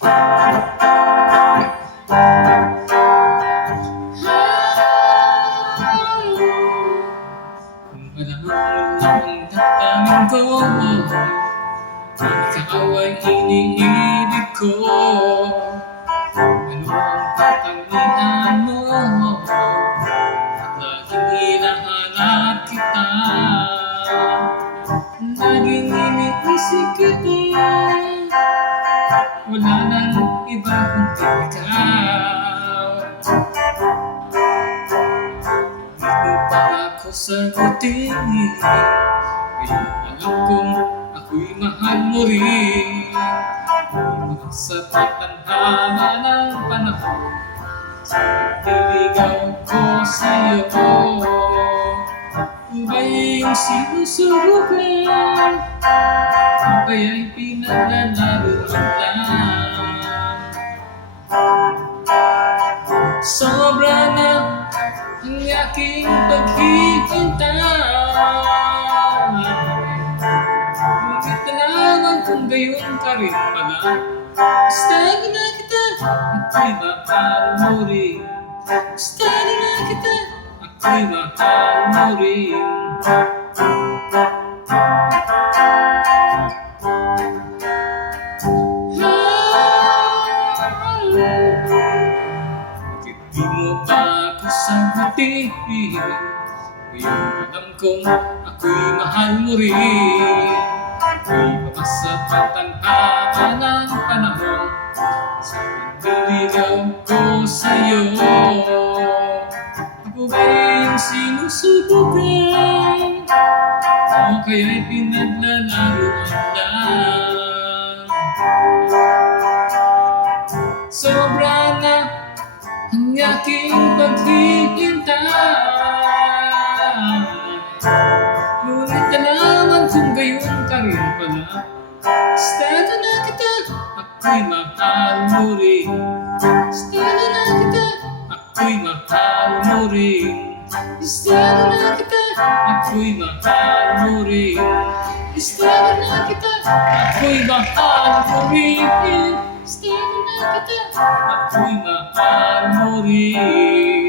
Ang damdamin ko, ikaw ay iniibig ko. Ano ang katangian mo, at laging hinahanap kita. Laging iniisip kita, wala nang iba kundi ikaw. Di mo pa ako sagutin, ngayon alam kong ako'y mahal mo rin. Sa patanhama ng panahon, nililigaw ko sa'yo. Kung ba'y iyong sinusubukan, o kaya'y pinaglalaro lang. Sobra na ang aking paghihintay, ngunit nalaman kung gayon ka rin pala. Gusto na kita, ako'y mahal mo rin. Gusto na kita, ako'y mahal mo rin. Bakit di mo pa ako sagutin? Ngayon alam kong ako'y mahal mo rin. Di ba sa patanhama ng panahon, sa pagliligaw ko sa'yo. Ako ba'y iyong sinusubukan, o kaya'y pinaglalaroan lang? Sobra na ang aking paghihintay, ngunit nalaman kung gayon ka rin pala. Gusto na kita, ako'y mahal mo rin. Gusto na kita, ako'y mahal mo rin. Gusto na kita, ako'y mahal mo rin. Gusto na kita, ako'y mahal mo rin. Gusto na kita, ako'y mahal mo rin.